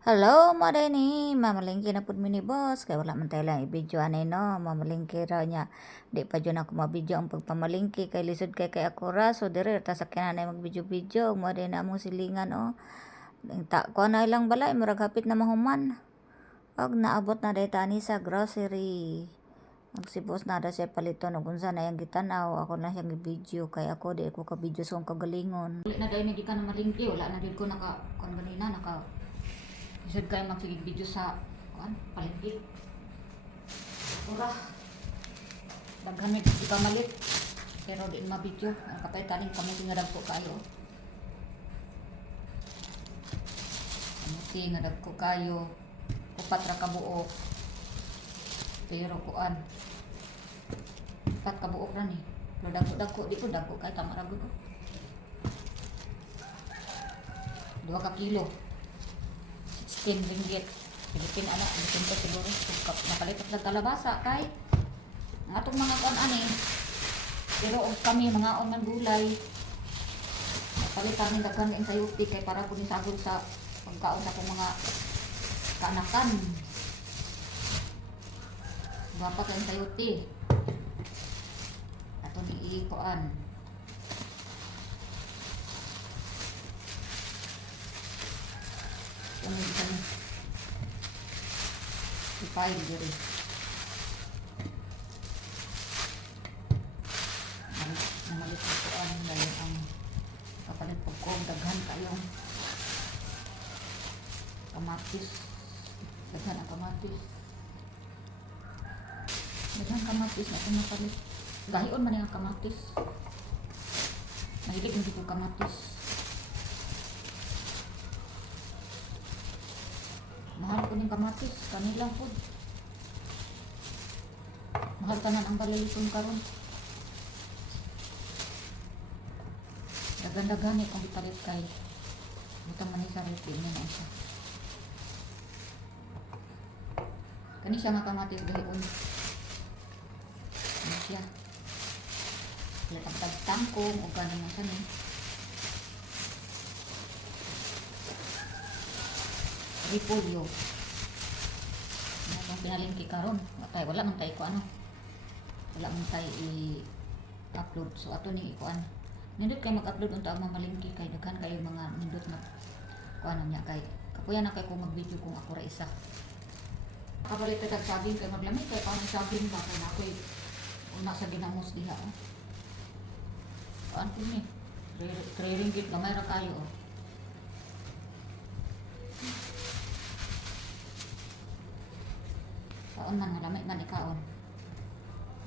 Hello, mo ni mamalingki na pud mi ni boss kay wala man tayo lang i-video anay no, mamalingki raw niya. Di pa jud ako mabidyo ang pagpamalingki kay lisod kay ako ra so dire ta sa kananay mag-video-video mo din among silingan oh. Ta ko na lang balay murag hapit na mahuman. Og naabot na dayta ani sa grocery. Ang si boss na da siya paliton og unsa na yang gitanaw ako na siyang i-video kay ako di ko ka video sa akong kagalingon. Wala na dai na gikan malingki wala na gid ko naka kon ganina naka isod kayo magsigig video sa palengke. Ura. Daghan may ipamalit. Pero di mabidyo. Ang kapay taning kamuti nga dagko kayo. Kamuti nga dagko kayo. Upat ra kabuok. Pero kuan. Upat kabuok ra ni. Pero dagko di ko dagko kay tama ra ko. 2 ka kilo. 10 ringgit. Pilipin ano, pilipin ko siguro. Napalitot ng kalabasa kay ang atong mga kuan ani. Pero og kami mga on man gulay. Napalitan ni daghan ing sayuti kay para po ni sagol sa pagkaon na mga kaanakan. Dapat ang sayuti. Ato ni kuan. Ano ito ni? Ipay diri. Namalit ko kuan dahil ang kapalit po ko daghan kayong kamatis. Daghan ang kamatis. Daghan kamatis na ito napalit. Gahion man yung kamatis. Mahilig hindi ko kamatis. Mahal ko ng kamatis, kanila po. Mahal tanan ang baliliton karon. Dagan-dagan kung ipalit kay butang man sa retail na isa. Kani siya nga kamatis gahion. Ano siya? Latag tangkong o ganing nga sanin. Repolyo. Ano bang pinalingki karon? Wala man tayo ko ano. Wala man tayo i-upload. So ato ni ikuan. Nindot kay mag-upload unta ang mamalingki kay daghan kayo mga nindot na kuan niya kay kapuyan na kay ko mag-video kung ako ra isa. Kapalit tag saging kay maglamay kay paano saging ba kay nakoy una sa ginamos diha. Kuan ko ni. 3 ringgit gamay ra kayo oh. Kaon man nga lamay man ikaon.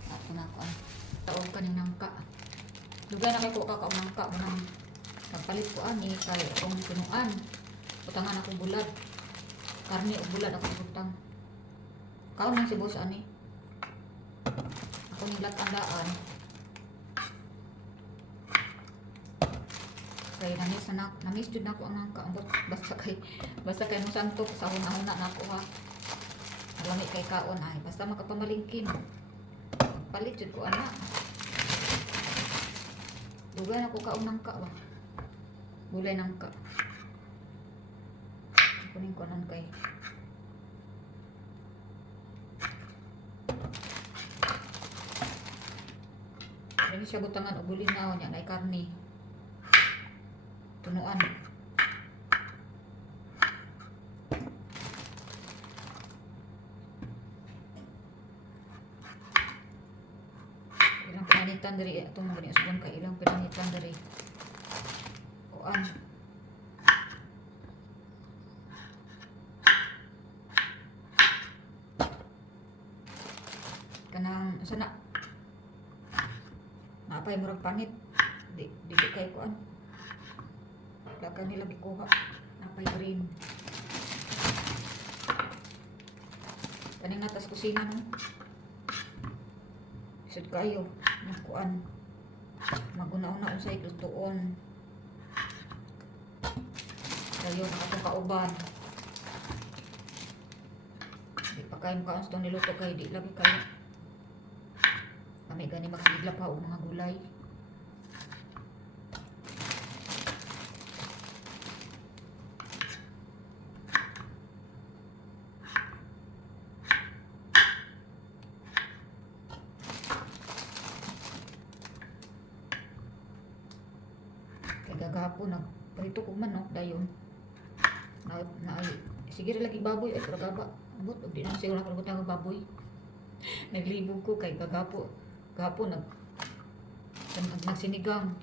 Ako na ko an. Taon kaning nangka. Dugay na kay ko kakaon nangka mo nang pagpalit ko ani kay akong pinuan. Utangan akong bulad. Karne o bulad akong utang. Kaon man si boss ani. Ako nilat andaan. Kay namis jud nako ang nangka ambot basta kay mo santok sa hunahuna nako ha. Lamig kay kaon ay basta makapamalingkin. Palit jud ko ana. Dugay na ko kaon nangka ba. Gulay nangka. Kunin ko nan kay. Dili siya butangan og bulinaw nya nay karni. Tunuan. Pinanitan dari atong mga niasubon kay ilang pinanitan dari kuan kanang sana napay murag panit di kay kuan dagan nila gikuha napay green kaning atas kusina no sud kayo kuan maguna-una unsay lutuon kayo atong kauban di pa kayo kaon sa niluto kay di labi kayo kami gani magsigla pa og mga gulay. gahapon na prito ko manok dayon. Na sige ra lagi baboy ay pero gaba. Abot og di na siguro ako ng baboy. Naglibog ko kay gahapon nagsinigang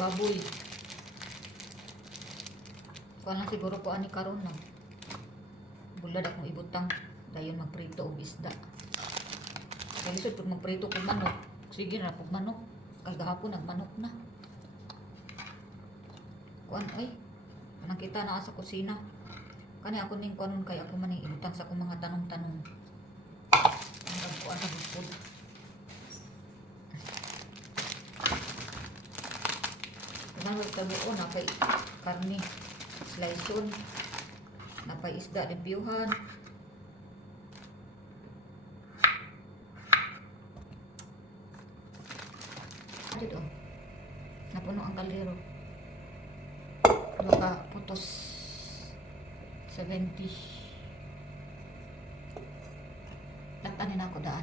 baboy. Kuan lang siguro ko ani karon na. Bulad akong ibutang dayon magprito og isda. Kaya lisod pag magprito ko manok, sige na pag manok. Kay gahapon nagmanok na. Kuan ay nakita na sa kusina. Kani ako ning kuan kay ako man ning ibutang sa akong mga tanong-tanong. Ang kuan sa bukod. Nang tabuo na kay karni sliceon. Napay isda reviewhan. Dito. Napuno ang kaldero. Baka putos 70. Latanin ako daan.